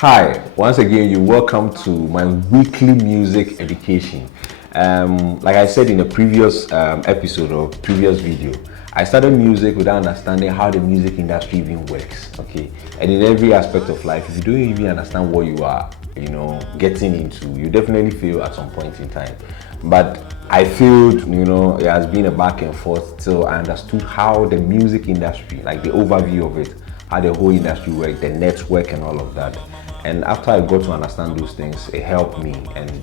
Hi, once again, you're welcome to my weekly music education. Like I said in a previous episode or previous video, I started music without understanding how the music industry even works. Okay, and in every aspect of life, if you don't even understand what you are, getting into, you definitely fail at some point in time. But I failed, it has been a back and forth till I understood how the music industry, like the overview of it, how the whole industry works, the network and all of that. And after I got to understand those things, it helped me. And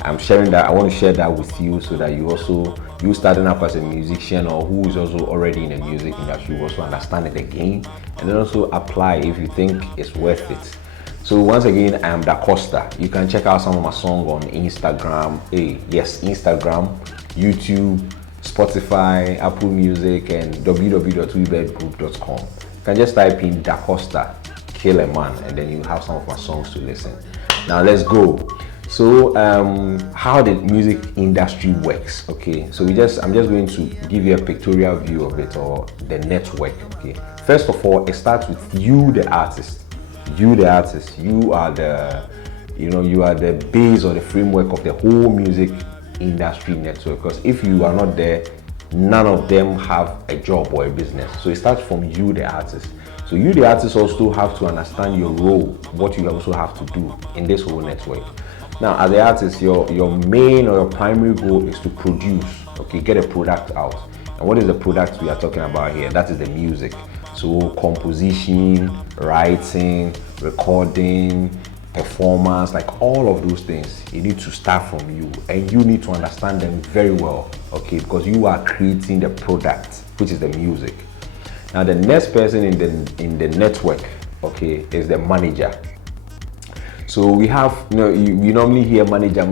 I'm sharing that. I want to share that with you so that you starting up as a musician or who is also already in the music industry, will also understand the game and then also apply if you think it's worth it. So once again, I am Da Costa. You can check out some of my songs on Instagram. Instagram, YouTube, Spotify, Apple Music, and www.webedgroup.com. You can just type in Da Costa, Kill a Man, and then you have some of my songs to listen. Now let's go. So how the music industry works. Okay, so I'm just going to give you a pictorial view of it, or the network. Okay, first of all, it starts with you, the artist. You, the artist, you are the base or the framework of the whole music industry network. Because if you are not there, none of them have a job or a business. So it starts from you, the artist. So you, the artist, also have to understand your role, what you also have to do in this whole network. Now, as the artist, your main or your primary goal is to produce, okay, get a product out. And what is the product we are talking about here? That is the music. So composition, writing, recording, performance, like all of those things, you need to start from you, and you need to understand them very well, okay, because you are creating the product, which is the music. Now, the next person in the network, okay, is the manager. So we have, we normally hear manager,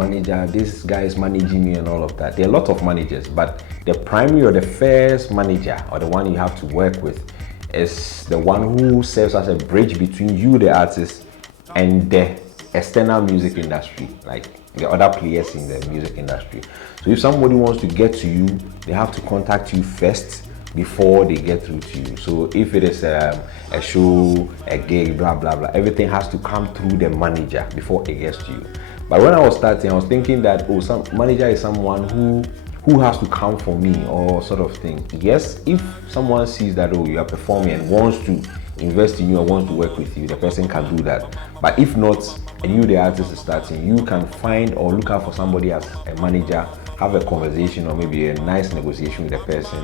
this guy is managing me and all of that. There are a lot of managers, but the primary or the first manager, or the one you have to work with, is the one who serves as a bridge between you, the artist, and the external music industry, like the other players in the music industry. So if somebody wants to get to you, they have to contact you first before they get through to you. So if it is a show, a gig, blah blah blah, everything has to come through the manager before it gets to you. But when I was starting, I was thinking that some manager is someone who has to come for me, or sort of thing. Yes, if someone sees that you are performing and wants to invest in you and wants to work with you, the person can do that. But if not, and you, the artist, is starting, you can find or look out for somebody as a manager, have a conversation or maybe a nice negotiation with the person.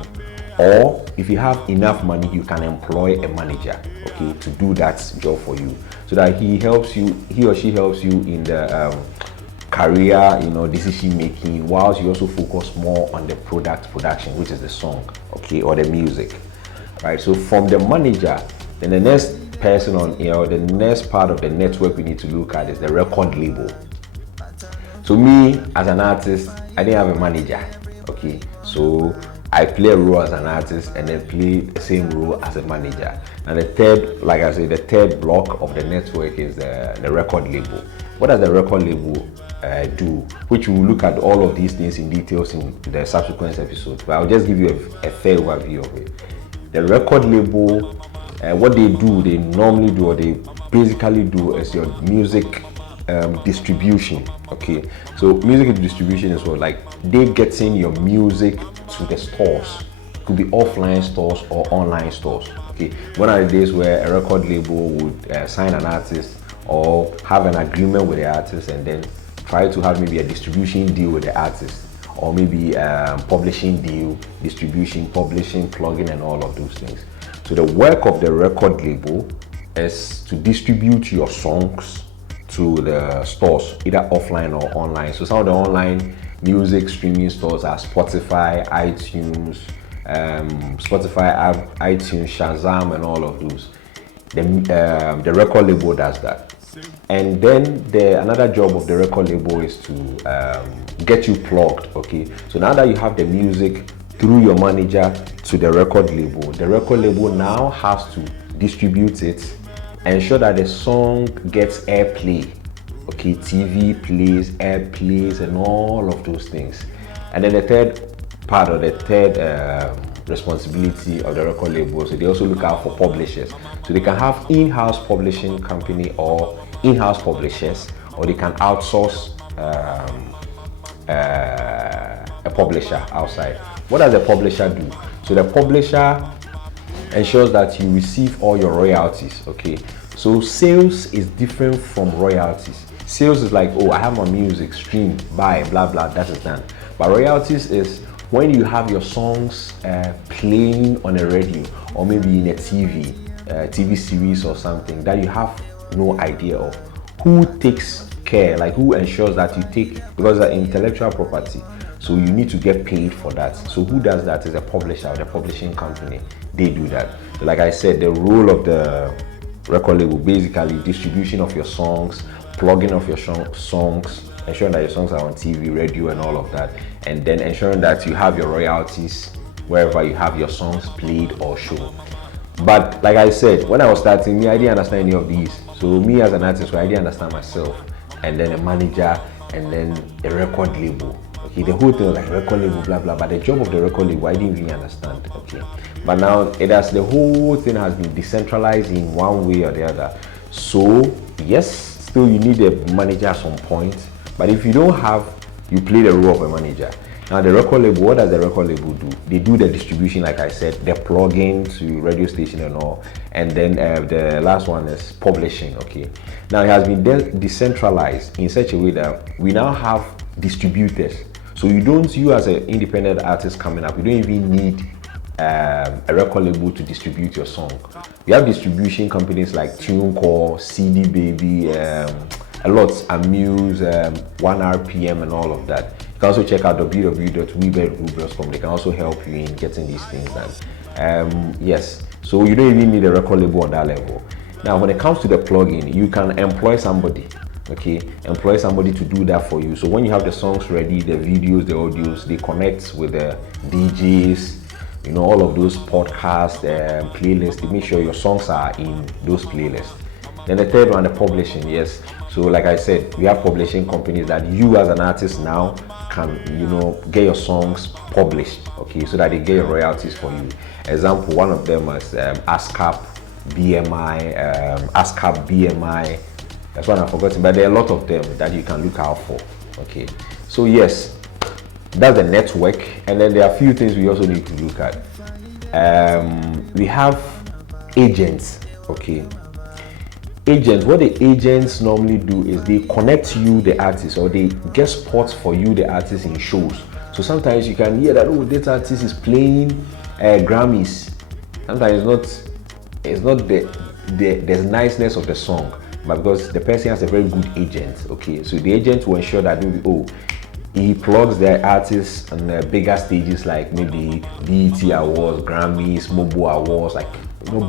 Or if you have enough money, you can employ a manager, okay, to do that job for you, so that he or she helps you in the career, decision making, whilst you also focus more on the product production, which is the song, okay, or the music, right? So from the manager, then the next person the next part of the network we need to look at is the record label. So me as an artist, I didn't have a manager, okay, so I play a role as an artist and then play the same role as a manager. And the third, like I said, the third block of the network is the record label. What does the record label do? Which we will look at all of these things in details in the subsequent episodes, but I'll just give you a fair overview of it. The record label, what they normally do, or they basically do, is your music distribution. Okay, so music distribution is what, like, they getting your music to the stores. It could be offline stores or online stores. Okay, one of the days where a record label would sign an artist or have an agreement with the artist, and then try to have maybe a distribution deal with the artist, or maybe publishing deal, distribution, publishing, plugging, and all of those things. So the work of the record label is to distribute your songs to the stores, either offline or online. So some of the online music streaming stores are Spotify, iTunes, iTunes, Shazam, and all of those. The record label does that. And then another job of the record label is to get you plugged. Okay, so now that you have the music through your manager to the record label now has to distribute it, ensure that the song gets airplay, okay, TV plays, airplays, and all of those things. And then the third part, or the third responsibility of the record label, so they also look out for publishers. So they can have in-house publishing company, or in-house publishers, or they can outsource a publisher outside. What does the publisher do? So the publisher ensures that you receive all your royalties. Okay, so sales is different from royalties. Sales is like, oh, I have my music stream, buy, blah blah, that is done. But royalties is when you have your songs playing on a radio, or maybe in a TV series or something that you have no idea of. Who takes care, like who ensures that you take, because it's intellectual property, so you need to get paid for that. So who does that is a publisher or the publishing company. They do that. So like I said, the role of the record label, basically distribution of your songs, plugging of your songs, ensuring that your songs are on TV, radio and all of that, and then ensuring that you have your royalties wherever you have your songs played or shown. But like I said, when I was starting, me, I didn't understand any of these. So me as an artist, I didn't understand myself, and then a manager, and then a record label. Okay, the whole thing was like record label, blah blah. But the job of the record label, I didn't really understand. Okay, but now the whole thing has been decentralized in one way or the other. So yes, still you need a manager at some point. But if you don't have, you play the role of a manager. Now the record label, what does the record label do? They do the distribution, like I said, the plug-in to radio station and all, and then the last one is publishing. Okay, now it has been decentralized in such a way that we now have distributors. So you as an independent artist coming up, you don't even need a record label to distribute your song. We have distribution companies like TuneCore, CD Baby, a lot, Amuse, 1RPM and all of that. You can also check out www.webedgroup.com. They can also help you in getting these things done. Yes, so you don't even need a record label on that level. Now when it comes to the plugin, you can employ somebody. Okay, employ somebody to do that for you. So when you have the songs ready, the videos, the audios, they connect with the DJs, all of those podcasts, playlists, to make sure your songs are in those playlists. Then the third one, the publishing. Yes, so like I said, we have publishing companies that you as an artist now can get your songs published, okay, so that they get your royalties for you. Example, one of them is ASCAP, BMI, ASCAP, BMI. That's one I've forgotten, but there are a lot of them that you can look out for. Okay, so yes, that's the network. And then there are a few things we also need to look at. We have agents. Okay, agents, what the agents normally do is they connect you, the artist, or they get spots for you, the artist, in shows. So sometimes you can hear that, oh, this artist is playing Grammys. Sometimes it's not the niceness of the song, but because the person has a very good agent. Okay, so the agent will ensure that maybe, oh, he plugs the artists on the bigger stages like maybe BET Awards, Grammys, Mobo Awards, like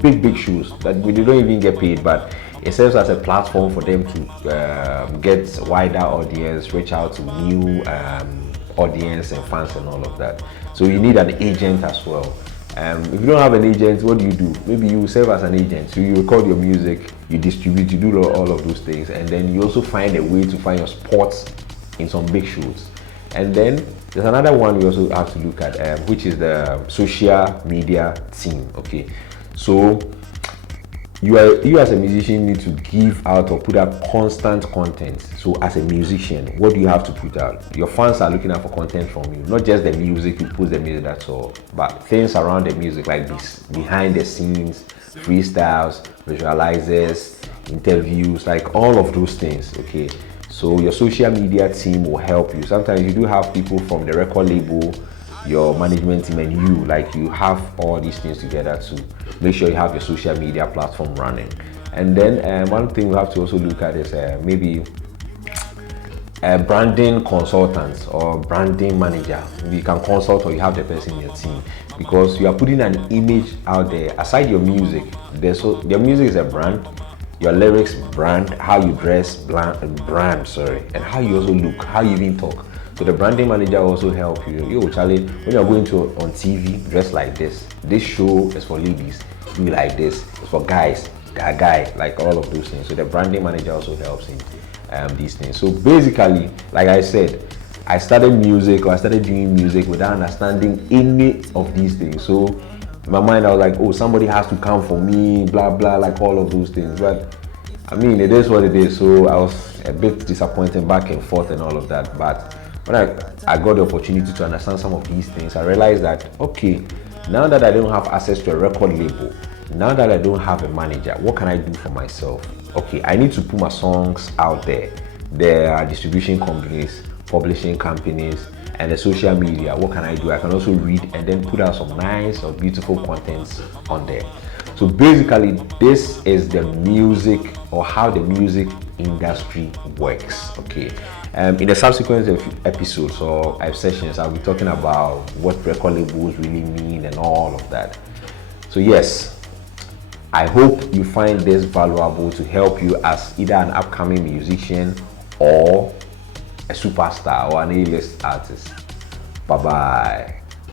big shows that we don't even get paid, but it serves as a platform for them to get wider audience, reach out to new audience and fans and all of that. So you need an agent as well. If you don't have an agent, what do? Maybe you serve as an agent. So you record your music, you distribute, you do all of those things, and then you also find a way to find your spots in some big shows. And then there's another one we also have to look at, which is the social media team. Okay, so you as a musician need to give out or put out constant content. So as a musician, what do you have to put out? Your fans are looking out for content from you, not just the music, you post the music, that's all, but things around the music, like this, behind the scenes, freestyles, visualizers, interviews, like all of those things. Okay, so your social media team will help you. Sometimes you do have people from the record label, your management team, and you have all these things together to make sure you have your social media platform running. And then one thing we have to also look at is maybe a branding consultant or branding manager. You can consult, or you have the person in your team, because you are putting an image out there. Aside your music, your music is a brand, your lyrics brand, how you dress brand, and how you also look, how you even talk. So the branding manager also help you. Yo, Charlie, when you're going on TV, dress like this. This show is for ladies. Do like this. It's for guys. Guy, like all of those things. So the branding manager also helps in these things. So basically, like I said, I started doing music without understanding any of these things. So in my mind, I was like, oh, somebody has to come for me, blah blah, like all of those things. But I mean, it is what it is. So I was a bit disappointed back and forth and all of that. But when I got the opportunity to understand some of these things, I realized that, okay, now that I don't have access to a record label, now that I don't have a manager, what can I do for myself? Okay, I need to put my songs out there. There are distribution companies, publishing companies, and the social media. What can I do? I can also read and then put out some nice or beautiful contents on there. So basically, this is the music, or how the music industry works. Okay, in the subsequent episodes or sessions, I'll be talking about what record labels really mean and all of that. So yes, I hope you find this valuable to help you as either an upcoming musician or a superstar or an A-list artist. Bye bye.